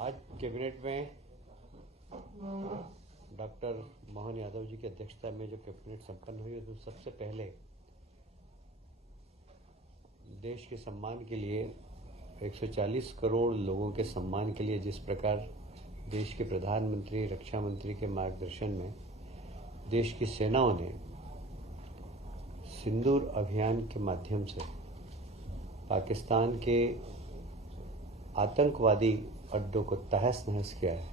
आज कैबिनेट में डॉक्टर मोहन यादव जी की अध्यक्षता में जो कैबिनेट संपन्न हुई, तो सबसे पहले देश के सम्मान के लिए 140 करोड़ लोगों के सम्मान के लिए जिस प्रकार देश के प्रधानमंत्री, रक्षा मंत्री के मार्गदर्शन में देश की सेनाओं ने सिंदूर अभियान के माध्यम से पाकिस्तान के आतंकवादी अड्डों को तहस नहस किया है,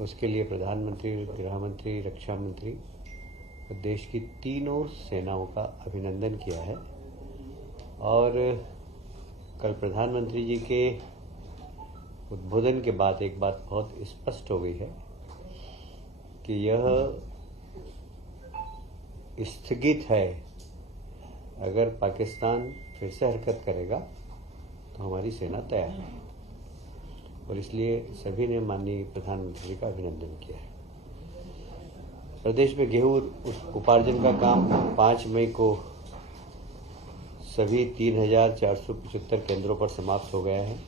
उसके लिए प्रधानमंत्री, गृह मंत्री, रक्षा मंत्री और देश की तीनों सेनाओं का अभिनंदन किया है। और कल प्रधानमंत्री जी के उद्बोधन के बाद एक बात बहुत स्पष्ट हो गई है कि यह स्थगित है। अगर पाकिस्तान फिर से हरकत करेगा तो हमारी सेना तैयार है, और इसलिए सभी ने माननीय प्रधानमंत्री जी का अभिनंदन किया है। प्रदेश में गेहूं उपार्जन का काम 5 मई को सभी 3,475 केंद्रों पर समाप्त हो गया है,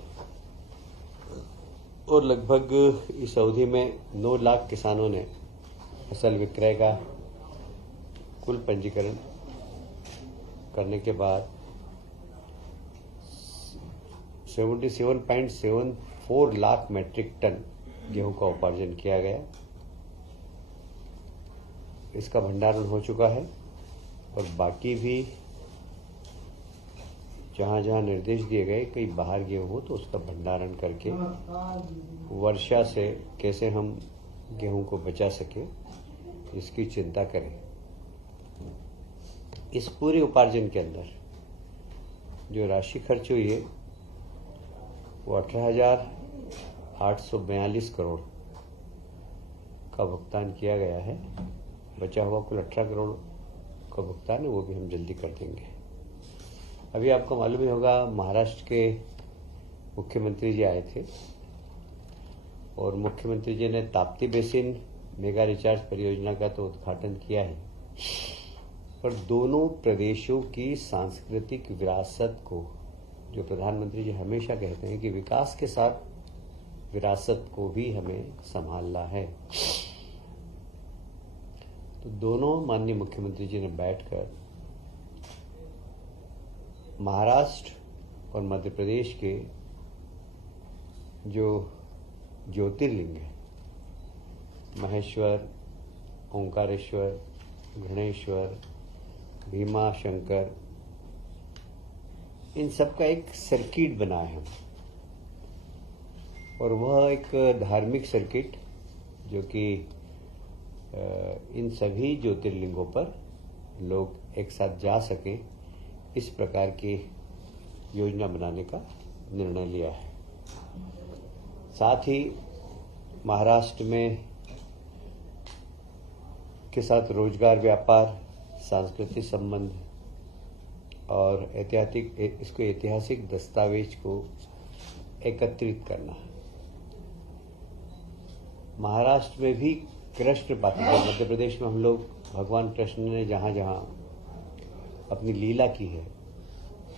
और लगभग इस अवधि में 9 लाख किसानों ने फसल विक्रय का कुल पंजीकरण करने के बाद 77.74 लाख मैट्रिक टन गेहूं का उपार्जन किया गया। इसका भंडारण हो चुका है, और बाकी भी जहां जहां निर्देश दिए गए कहीं बाहर गेहूं हो तो उसका भंडारण करके वर्षा से कैसे हम गेहूं को बचा सके इसकी चिंता करें। इस पूरे उपार्जन के अंदर जो राशि खर्च हुई है वो 18,842 करोड़ का भुगतान किया गया है। बचा हुआ कुल 18 करोड़ का भुगतान है, वो भी हम जल्दी कर देंगे। अभी आपको मालूम ही होगा, महाराष्ट्र के मुख्यमंत्री जी आए थे और मुख्यमंत्री जी ने ताप्ती बेसिन मेगा रिचार्ज परियोजना का तो उद्घाटन किया है, पर दोनों प्रदेशों की सांस्कृतिक विरासत को, जो प्रधानमंत्री जी हमेशा कहते हैं कि विकास के साथ विरासत को भी हमें संभालना है, तो दोनों माननीय मुख्यमंत्री जी ने बैठकर महाराष्ट्र और मध्य प्रदेश के जो ज्योतिर्लिंग है, महेश्वर, ओंकारेश्वर, गणेश्वर, भीमा शंकर, इन सब का एक सर्किट बनाया है, और वह एक धार्मिक सर्किट जो कि इन सभी ज्योतिर्लिंगों पर लोग एक साथ जा सकें, इस प्रकार की योजना बनाने का निर्णय लिया है। साथ ही महाराष्ट्र में के साथ रोजगार, व्यापार, सांस्कृतिक संबंध और ऐतिहासिक दस्तावेज को एकत्रित करना। महाराष्ट्र में भी कृष्ण पाठशाला, मध्य प्रदेश में हम लोग भगवान कृष्ण ने जहां जहां अपनी लीला की है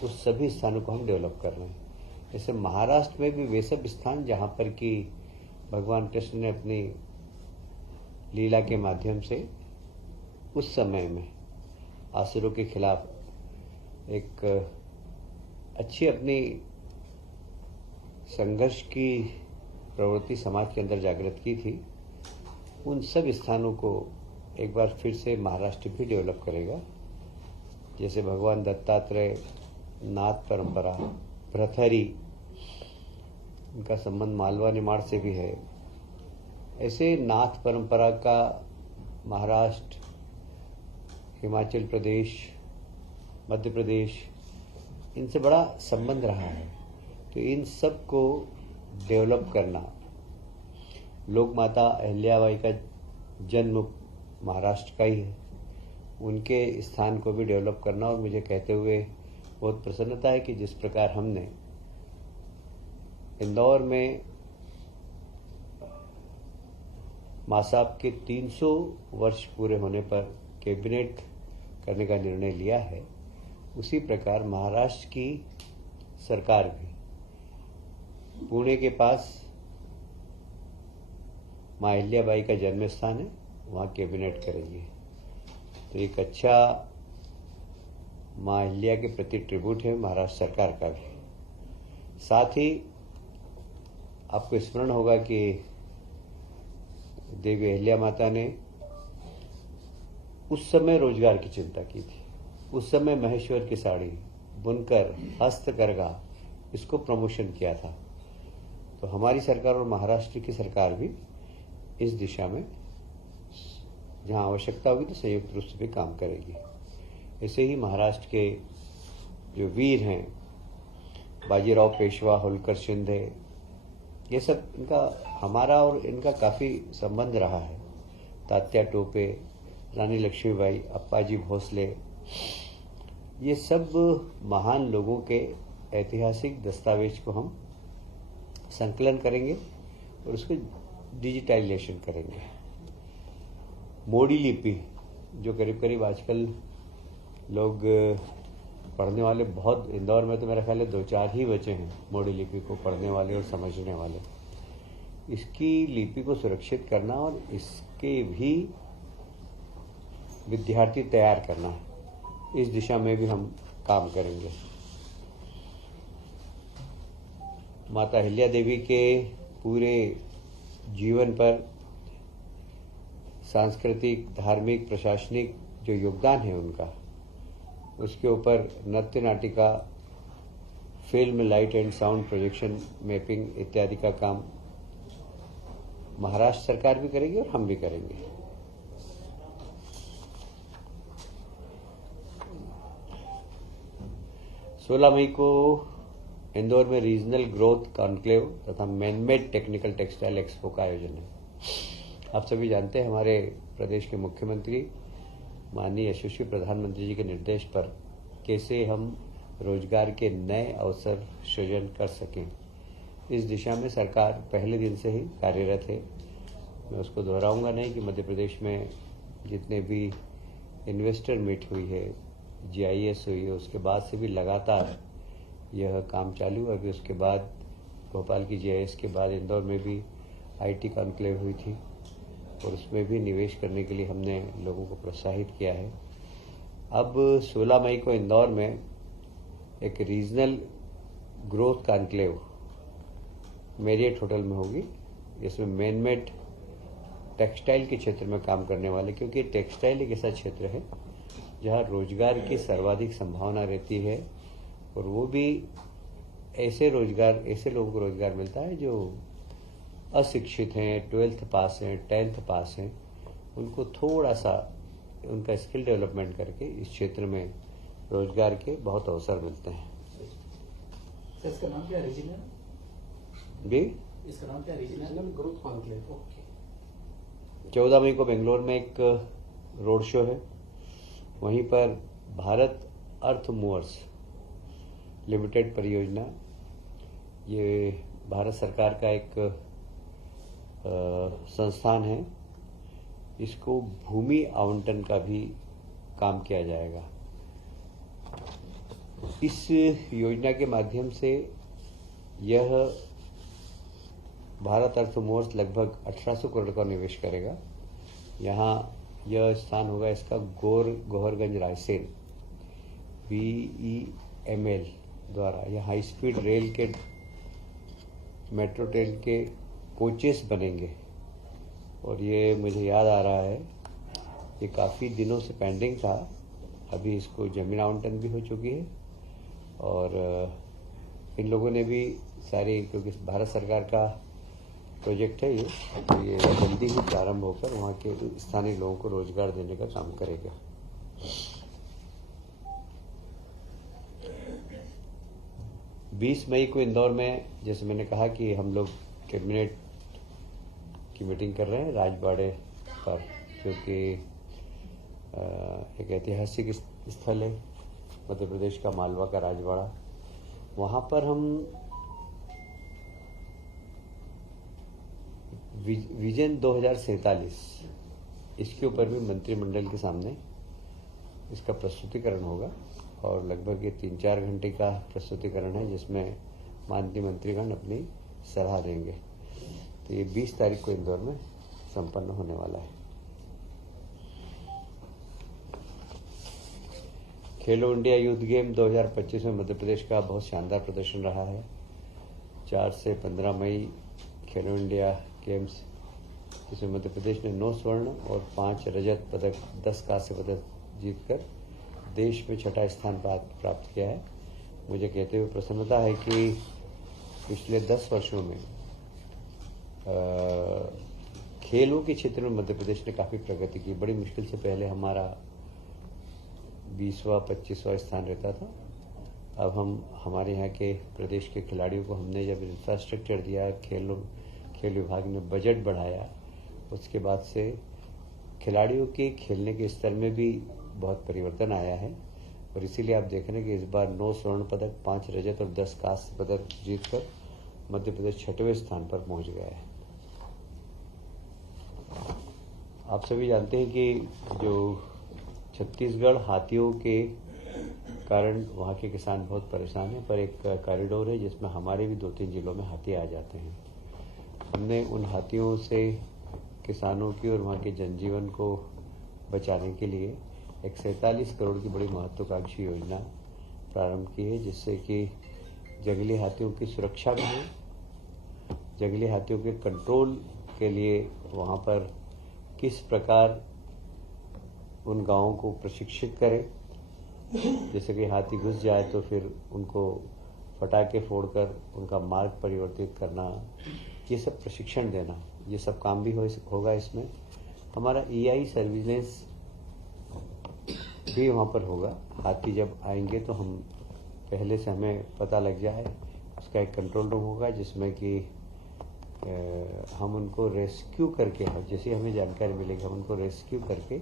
उस सभी स्थानों को हम डेवलप कर रहे हैं। जैसे महाराष्ट्र में भी वे सब स्थान जहां पर कि भगवान कृष्ण ने अपनी लीला के माध्यम से उस समय में असुरों के खिलाफ एक अच्छी अपनी संघर्ष की प्रवृत्ति समाज के अंदर जागृत की थी, उन सब स्थानों को एक बार फिर से महाराष्ट्र भी डेवलप करेगा। जैसे भगवान दत्तात्रेय, नाथ परंपरा, भ्रथरी, उनका संबंध मालवा निमाड़ से भी है, ऐसे नाथ परंपरा का महाराष्ट्र, हिमाचल प्रदेश, मध्य प्रदेश, इनसे बड़ा संबंध रहा है। तो इन सब को डेवलप करना, लोक माता अहिल्याबाई का जन्म महाराष्ट्र का ही है, उनके स्थान को भी डेवलप करना। और मुझे कहते हुए बहुत प्रसन्नता है कि जिस प्रकार हमने इंदौर में मां साहब के 300 वर्ष पूरे होने पर कैबिनेट करने का निर्णय लिया है, उसी प्रकार महाराष्ट्र की सरकार भी पुणे के पास माँ अहिल्याबाई का जन्म स्थान है, वहाँ कैबिनेट करेंगे। तो एक अच्छा माँ अहिल्या के प्रति ट्रिब्यूट है महाराष्ट्र सरकार का भी। साथ ही आपको स्मरण होगा कि देवी अहिल्या माता ने उस समय रोजगार की चिंता की थी। उस समय महेश्वर की साड़ी, बुनकर, हस्तकरघा, इसको प्रमोशन किया था। तो हमारी सरकार और महाराष्ट्र की सरकार भी इस दिशा में जहां आवश्यकता होगी तो संयुक्त रूप से भी काम करेगी। ऐसे ही महाराष्ट्र के जो वीर हैं, बाजीराव पेशवा, होलकर शिंदे, ये सब इनका हमारा और इनका काफी संबंध रहा है। तात्या टोपे, रानी लक्ष्मीबाई, अप्पाजी भोसले, ये सब महान लोगों के ऐतिहासिक दस्तावेज को हम संकलन करेंगे और उसको डिजिटाइजेशन करेंगे। मोडी लिपि जो करीब करीब आजकल लोग पढ़ने वाले बहुत, इंदौर में तो मेरा ख्याल है 2-4 ही बचे हैं मोडी लिपि को पढ़ने वाले और समझने वाले। इसकी लिपि को सुरक्षित करना और इसके भी विद्यार्थी तैयार करना, इस दिशा में भी हम काम करेंगे। माता अहिल्या देवी के पूरे जीवन पर सांस्कृतिक, धार्मिक, प्रशासनिक जो योगदान है उनका, उसके ऊपर नृत्य नाटिका, film, light and sound projection, mapping इत्यादि का काम महाराष्ट्र सरकार भी करेगी और हम भी करेंगे। सोलह मई को इंदौर में रीजनल ग्रोथ कॉन्क्लेव तथा मैनमेड टेक्निकल टेक्सटाइल एक्सपो का आयोजन है। आप सभी जानते हैं हमारे प्रदेश के मुख्यमंत्री माननीय यशस्वी प्रधानमंत्री जी के निर्देश पर कैसे हम रोजगार के नए अवसर सृजन कर सकें, इस दिशा में सरकार पहले दिन से ही कार्यरत है। मैं उसको दोहराऊंगा नहीं कि मध्य प्रदेश में जितने भी इन्वेस्टर मीट हुई है, GIS हुई है, उसके बाद से भी लगातार यह काम चालू है। अभी उसके बाद भोपाल की GIS के बाद इंदौर में भी IT कॉन्क्लेव हुई थी और उसमें भी निवेश करने के लिए हमने लोगों को प्रोत्साहित किया है। अब 16 मई को इंदौर में एक regional growth conclave Marriott hotel में होगी, जिसमें मैनमेड टेक्सटाइल के क्षेत्र में काम करने वाले, क्योंकि टेक्सटाइल एक ऐसा क्षेत्र है जहां रोजगार की सर्वाधिक संभावना रहती है और वो भी ऐसे लोगों को रोजगार मिलता है जो अशिक्षित हैं, 12th पास हैं, 10th पास हैं। उनको थोड़ा सा उनका स्किल डेवलपमेंट करके इस क्षेत्र में रोजगार के बहुत अवसर मिलते हैं। सर, इसका नाम क्या रीजनल जी, इसका नाम क्या रीजनल ग्रोथ कॉन्क्लेव? ओके। 14 मई को बेंगलोर में एक रोड शो है। वहीं पर भारत अर्थ मूवर्स लिमिटेड परियोजना, ये भारत सरकार का एक संस्थान है, इसको भूमि आवंटन का भी काम किया जाएगा। इस योजना के माध्यम से यह भारत अर्थ मूवर्स लगभग 1800 करोड़ का निवेश करेगा। यहाँ यह स्थान होगा इसका गोहरगंज रायसेन BEML द्वारा। यह हाई स्पीड रेल के, मेट्रो ट्रेन के कोचेस बनेंगे और ये मुझे याद आ रहा है, ये काफ़ी दिनों से पेंडिंग था। अभी इसको जमीन आवंटन भी हो चुकी है और इन लोगों ने भी सारी, क्योंकि भारत सरकार का प्रोजेक्ट है ये, तो ये जल्दी ही प्रारंभ होकर वहाँ के स्थानीय लोगों को रोजगार देने का काम करेगा। बीस मई को इंदौर में, जैसे मैंने कहा कि हम लोग कैबिनेट की मीटिंग कर रहे हैं राजबाड़े पर, क्योंकि एक ऐतिहासिक स्थल है मध्य प्रदेश का, मालवा का राजवाड़ा। वहाँ पर हम विजन 2047 इसके ऊपर भी मंत्रिमंडल के सामने इसका प्रस्तुतिकरण होगा और लगभग ये 3-4 घंटे का प्रस्तुतिकरण है, जिसमें माननीय मंत्रीगण अपनी सलाह देंगे। तो ये 20 तारीख को इंदौर में संपन्न होने वाला है। खेलो इंडिया यूथ गेम 2025 में मध्य प्रदेश का बहुत शानदार प्रदर्शन रहा है। 4 से 15 मई खेलो इंडिया गेम्स, जिसमें मध्य प्रदेश ने 9 स्वर्ण और 5 रजत पदक, 10 कांस्य पदक जीतकर देश में 6ठा स्थान प्राप्त किया है। मुझे कहते हुए प्रसन्नता है कि पिछले 10 वर्षों में खेलों के क्षेत्र में मध्य प्रदेश ने काफ़ी प्रगति की। बड़ी मुश्किल से पहले हमारा 20वां 25वां स्थान रहता था। अब हमारे यहाँ के प्रदेश के खिलाड़ियों को हमने जब इंफ्रास्ट्रक्चर दिया, खेल विभाग ने बजट बढ़ाया, उसके बाद से खिलाड़ियों के खेलने के स्तर में भी बहुत परिवर्तन आया है। और इसीलिए आप देख रहे हैं कि इस बार 9 स्वर्ण पदक, 5 रजत और 10 कांस्य पदक जीतकर मध्य प्रदेश 6वें स्थान पर पहुंच गया है। आप सभी जानते हैं कि जो छत्तीसगढ़ हाथियों के कारण वहाँ के किसान बहुत परेशान हैं, पर एक कॉरिडोर है जिसमें हमारे भी 2-3 जिलों में हाथी आ जाते हैं। हमने उन हाथियों से किसानों की और वहाँ के जनजीवन को बचाने के लिए एक 47 करोड़ की बड़ी महत्वाकांक्षी योजना प्रारंभ की है, जिससे कि जंगली हाथियों की सुरक्षा भी हो, जंगली हाथियों के कंट्रोल के लिए वहाँ पर किस प्रकार उन गांवों को प्रशिक्षित करें, जैसे कि हाथी घुस जाए तो फिर उनको फटाके फोड़कर उनका मार्ग परिवर्तित करना, ये सब प्रशिक्षण देना, ये सब काम भी होगा। इसमें हमारा EI सर्विलेंस भी वहाँ पर होगा। हाथी जब आएंगे तो हम पहले से हमें पता लग जाए, उसका एक कंट्रोल रूम होगा जिसमें कि हम उनको रेस्क्यू करके, जैसे हमें जानकारी मिलेगी हम उनको रेस्क्यू करके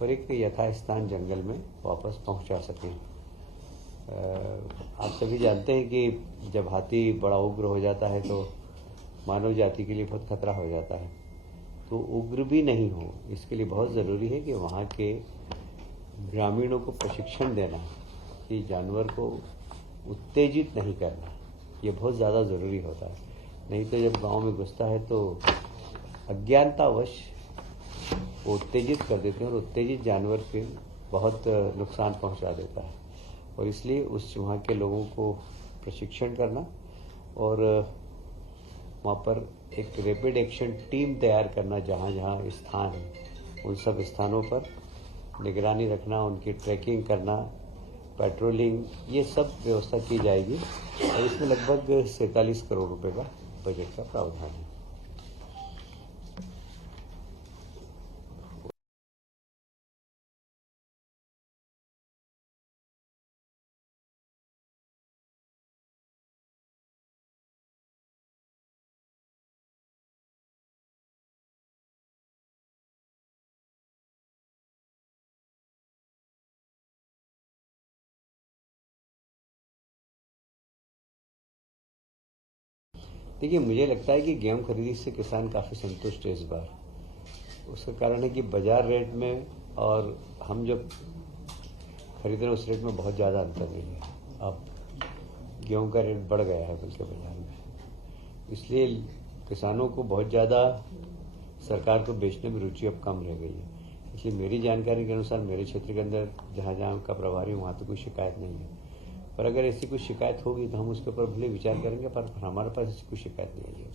और एक यथास्थान जंगल में वापस पहुंचा सकें। आप सभी जानते हैं कि जब हाथी बड़ा उग्र हो जाता है तो मानव जाति के लिए बहुत खतरा हो जाता है। तो उग्र भी नहीं हो, इसके लिए बहुत ज़रूरी है कि वहाँ के ग्रामीणों को प्रशिक्षण देना कि जानवर को उत्तेजित नहीं करना, ये बहुत ज़्यादा ज़रूरी होता है। नहीं तो जब गांव में घुसता है तो अज्ञानतावश वो उत्तेजित कर देते हैं और उत्तेजित जानवर के बहुत नुकसान पहुंचा देता है। और इसलिए वहाँ के लोगों को प्रशिक्षण करना और वहाँ पर एक रैपिड एक्शन टीम तैयार करना, जहाँ जहाँ स्थान है उन सब स्थानों पर निगरानी रखना, उनकी ट्रैकिंग करना, पेट्रोलिंग, ये सब व्यवस्था की जाएगी। और इसमें लगभग 47 करोड़ रुपए का बजट का प्रावधान है। देखिए, मुझे लगता है कि गेहूं खरीदी से किसान काफ़ी संतुष्ट है इस बार। उसका कारण है कि बाजार रेट में और हम जब खरीद रहे उस रेट में बहुत ज़्यादा अंतर नहीं है। अब गेहूं का रेट बढ़ गया है बल्कि बाजार में, इसलिए किसानों को बहुत ज़्यादा सरकार को बेचने में रुचि अब कम रह गई है। इसलिए मेरी जानकारी के अनुसार मेरे क्षेत्र के अंदर जहाँ जहाँ का प्रभारी हूँ वहाँ तो कोई शिकायत नहीं है। पर अगर ऐसी कोई शिकायत होगी तो हम उसके ऊपर भले विचार करेंगे, पर हमारे पास ऐसी कोई शिकायत नहीं है।